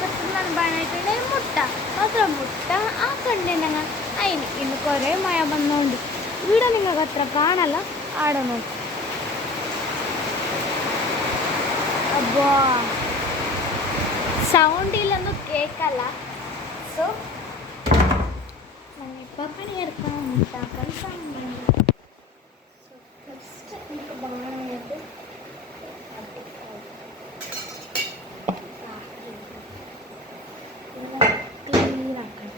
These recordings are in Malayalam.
പെട്ടെന്ന് പറഞ്ഞിട്ടുണ്ടെങ്കിൽ മുട്ട അത്ര മുട്ട ആ കണ്ടിട്ടുണ്ടെങ്കിൽ അതിന് ഇന്ന് കുറേ മഴ വന്നുകൊണ്ട് ഇവിടെ നിങ്ങൾക്ക് അത്ര കാണല്ല ആടെ നോക്കും. അപ്പോൾ സൗണ്ടിലൊന്നും കേൾക്കല്ല. സോ ഞങ്ങളിപ്പോൾ പണിയെടുക്കാൻ ഉണ്ടാക്കാൻ സമയമുണ്ട്. സോ ഫസ്റ്റ് എനിക്ക് ബാണായത് ക്ലീൻ ആക്കണം.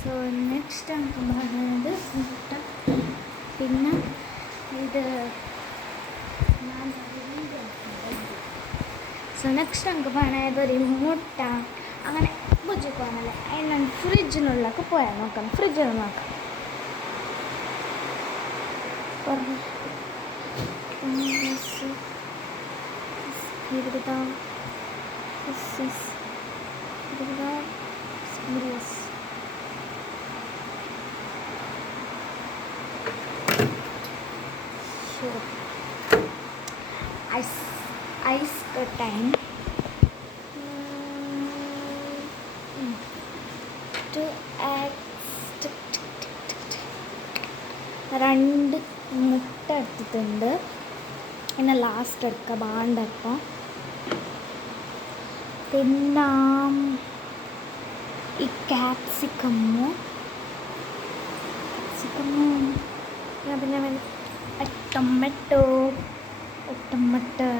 സോ നെക്സ്റ്റ് നമുക്ക് പറയുന്നത് മുട്ട. പിന്നെ ഇത് സോ നെക്സ്റ്റ് നമുക്ക് പറയുന്നത് ഒരു മുട്ട അങ്ങനെ ബുജ്ജി പോകാനല്ലേ അതിന് ഫ്രിഡ്ജിനുള്ളിലൊക്കെ പോയാൽ നോക്കണം. ഫ്രിഡ്ജിൽ നോക്കാം. ഐസ് ടൈം രണ്ട് മുട്ട എടുത്തിട്ടുണ്ട്. പിന്നെ ലാസ്റ്റ് എടുക്കുക ബാണ്ടപ്പം. പിന്നെ ഈ ക്യാപ്സിക്കമ്മ് പിന്നെ ടൊമാറ്റോ ടൊമാറ്റർ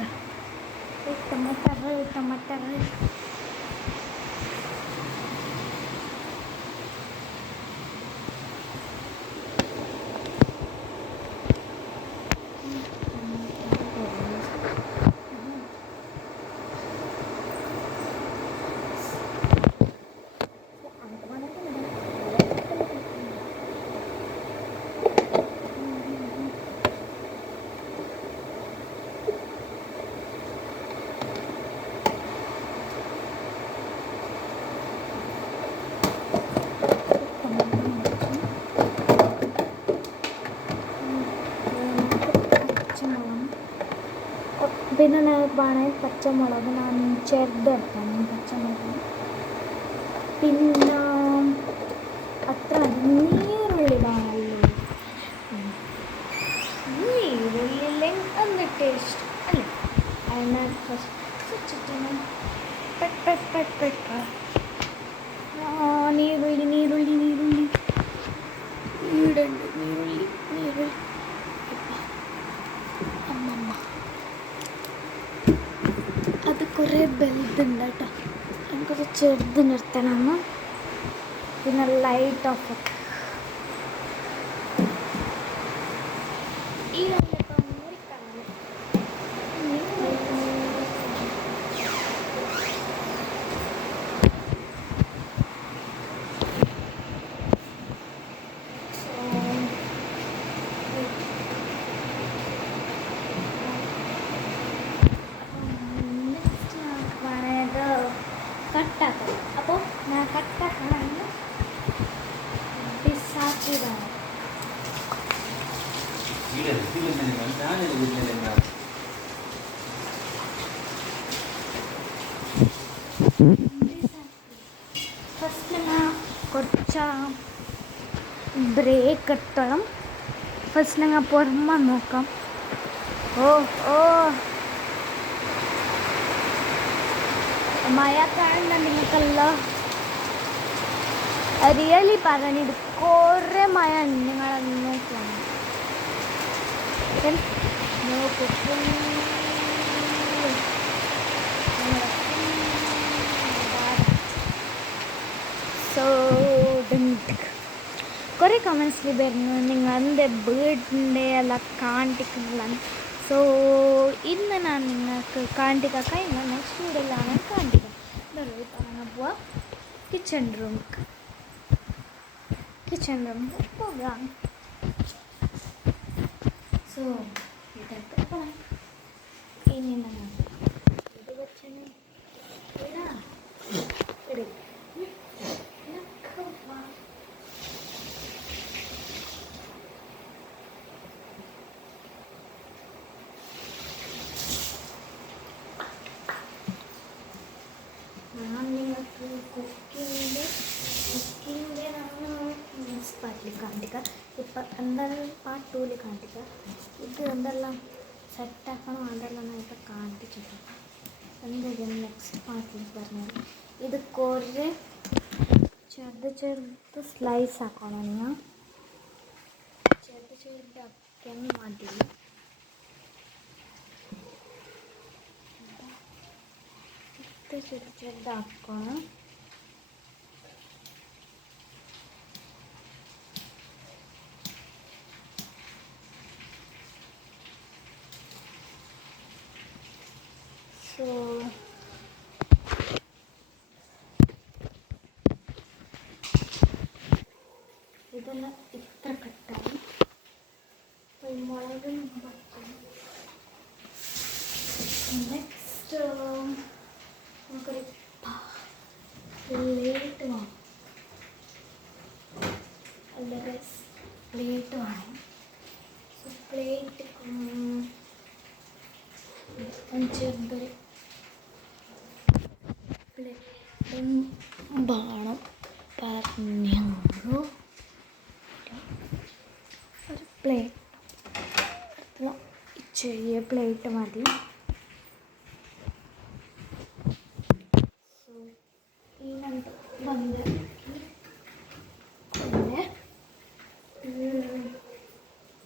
പിന്നെ വേണമെങ്കിൽ പച്ചമുളക് ഞാൻ ചെറുതെടുക്കണം. പച്ചമുളക് പിന്നെ അത്ര നീരുള്ളി വേണമല്ലോ. നീരുള്ളില്ലെങ്കിൽ ഒന്ന് ടേസ്റ്റ് അല്ലേ. അതിന് നീരുള്ളി ഇവിടെ ഉണ്ട്. നീരുള്ളി അമ്മമ്മ അത് കുറേ വലുതുണ്ട് കേട്ടോ. എനിക്കൊരു ചെറുത് നിർത്തണം. പിന്നെ ലൈറ്റ് ഓഫ് ഈ കട്ടാക്കണം. അപ്പോൾ ഞാൻ കട്ടാക്കണമെന്ന് ഡിസാക്കിയതാണ്. ഫസ്റ്റ് ഞാൻ കുറച്ച് ബ്രേക്ക് എടുത്തോളം. ഫസ്റ്റ് ഞങ്ങൾ പുറമെ നോക്കാം. മഴ കാണണ്ട നിങ്ങൾക്കല്ല. റിയലി പറഞ്ഞിട്ട് കുറേ മഴ നിങ്ങളൊന്ന് നോക്കണം. സോ കുറേ കമൻസിൽ വരുന്നു നിങ്ങളുടെ വീടിൻ്റെ എല്ലാം കാണിക്കുന്നതാണ്. സോ ഇന്ന് ഞാൻ നിങ്ങൾക്ക് കാണിക്കാം. കഴിഞ്ഞ നെക്സ്റ്റ് വീഡിയോയിലാണ് കാണിക്കാം. പറയാൻ പോവാ കിച്ചൺ റൂം പോകാം. സോ ഇതൊക്കെ പോകാം. ഇനി ഇത് വെച്ചാൽ ഞാൻ നിങ്ങൾക്ക് കുക്കിങ്ങിൻ്റെ പാർട്ടിൽ കാണിക്കാം. ഇപ്പം എന്തെല്ലാം പാർട്ട് 2 കാണിക്കാം. ഇത് എന്തെല്ലാം സെറ്റാക്കണം അതെല്ലാം ഇപ്പോൾ കാണിച്ചിട്ട് എന്തെങ്കിലും നെക്സ്റ്റ് പാർട്ടിൽ പറഞ്ഞത്. ഇത് കുറേ ചെറുത് സ്ലൈസ് ആക്കണം. ഞാൻ ചെറുതാക്കാൻ മതി. ചെറുതാക്കണം. സോ ഇതെല്ലാം ഇത്ര കട്ടായി. മുളകും നെക്സ്റ്റ് നമുക്കൊരു പ്ലേറ്റ് വേണം. പ്ലേറ്റ് വേണം. സോ പ്ലേറ്റ് ചെറുതൊരു ബാണം പറഞ്ഞു. ഒരു പ്ലേറ്റ് ചെറിയ പ്ലേറ്റ് മതി. സോ ഇതിനകത്ത് വന്ന് പിന്നെ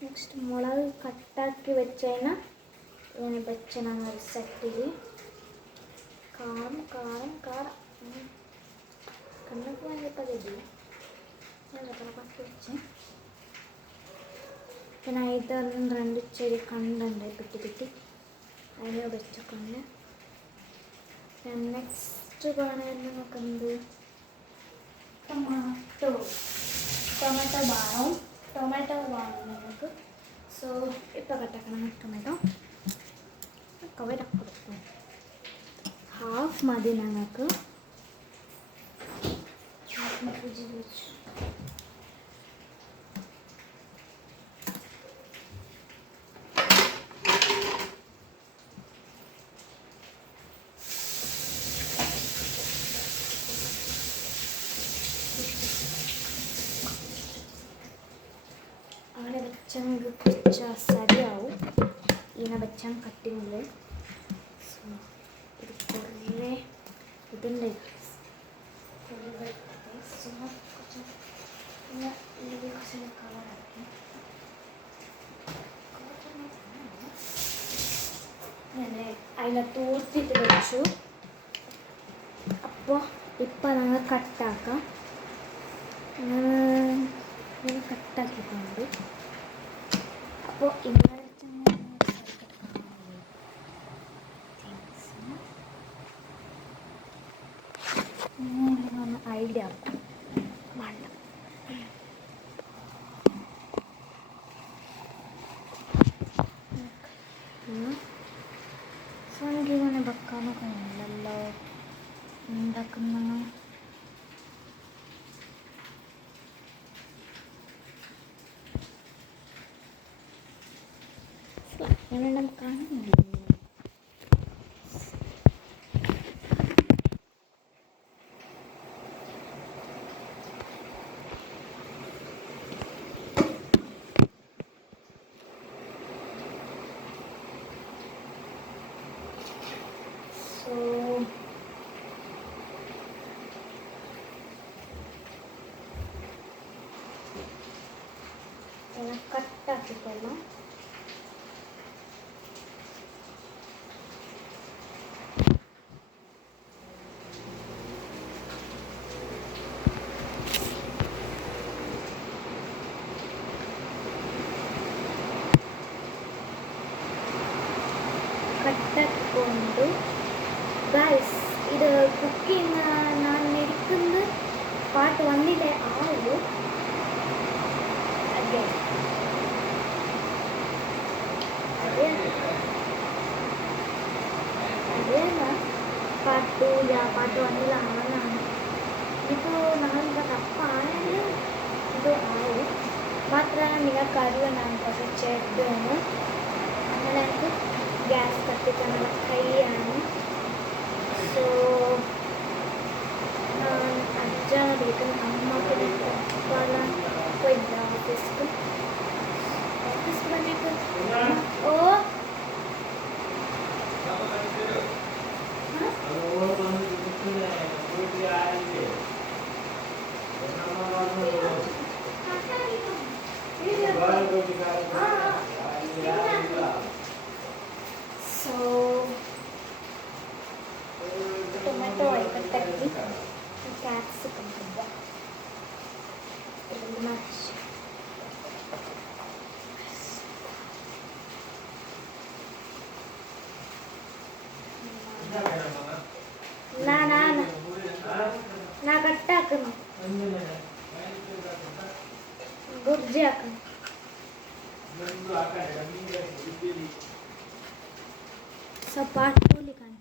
നെക്സ്റ്റ് മുളക് കട്ടാക്കി വെച്ചതിന് ഇങ്ങനെ വെച്ചണം ഒരു സെറ്റിൽ. കാരം കണ്ണൊക്കെ ഭയങ്കര ഇതില്ല. ഞാൻ കട്ടി വെച്ച് പിന്നെ ഇത് 2 ചെറിയ കണ്ടുണ്ട് പിറ്റി അതിനെ വെച്ചൊക്കെ. നെക്സ്റ്റ് വേണമെങ്കിൽ നമുക്കെന്ത് ടൊമാറ്റോ വേണം നമുക്ക്. സോ ഇപ്പോൾ കട്ടാക്കണം ടൊമാറ്റോ. കവരൊക്കെ കൊടുക്കും. ഹാഫ് മതി ഞങ്ങൾക്ക്. ഫ്രിഡ്ജിൽ വെച്ചു. അങ്ങനെ വെച്ചെങ്കിൽ കുറച്ച് സരിയാവും. ഇങ്ങനെ വെച്ചാൽ കട്ടിങ്ങിൽ. സോ ഇത് കുറേ ഇതിൻ്റെ കുറച്ച് കളറാക്കി അങ്ങനെ അതിനെ തൂർത്തിട്ട് വെച്ചു. അപ്പോൾ ഇപ്പം ഞങ്ങൾ കട്ടാക്കാം. ഇങ്ങനെ കട്ടാക്കിയിട്ടുണ്ട്. അപ്പോൾ ഇങ്ങനെ ഐഡിയ വേണ്ട. സോ എനിക്കിങ്ങനെ വെക്കാനൊക്കെ ഉണ്ടല്ലോ ഉണ്ടാക്കുന്ന. ഞാൻ കാണുന്നില്ല. സോ ഇങ്ങനെ കട്ടാക്കിക്കൊള്ളാം. കട്ടാക്കിക്കൊണ്ട് ഗൈസ് ഇത് കുക്കിംഗ് ഞാൻ എടുക്കുന്നത് പാർട്ട് 1 ആവുള്ളൂ. അതെ പാർട്ട് 2 പാർട്ട് 1 ഇപ്പോൾ നമ്മളിപ്പോൾ തപ്പാണെങ്കിൽ ഇത് ആവും. മാത്രമല്ല നിങ്ങൾക്ക് അറിവ് ഞാൻ കുറച്ച് ചേർത്തുന്നു. അങ്ങനെ എനിക്ക് ഗ്യാസ് കത്തിക്കാനുള്ള കൈയാണ്. സോ അച്ഛനെ വിളിക്കുന്ന അമ്മക്ക് തപ്പാല പോയില്ല ഓഫീസിൽ. ഓഫീസ് പണിയൊക്കെ ഓ so tomato aikataki capsicum kubba idella match na kattakunu gurji akanu so part 2 likana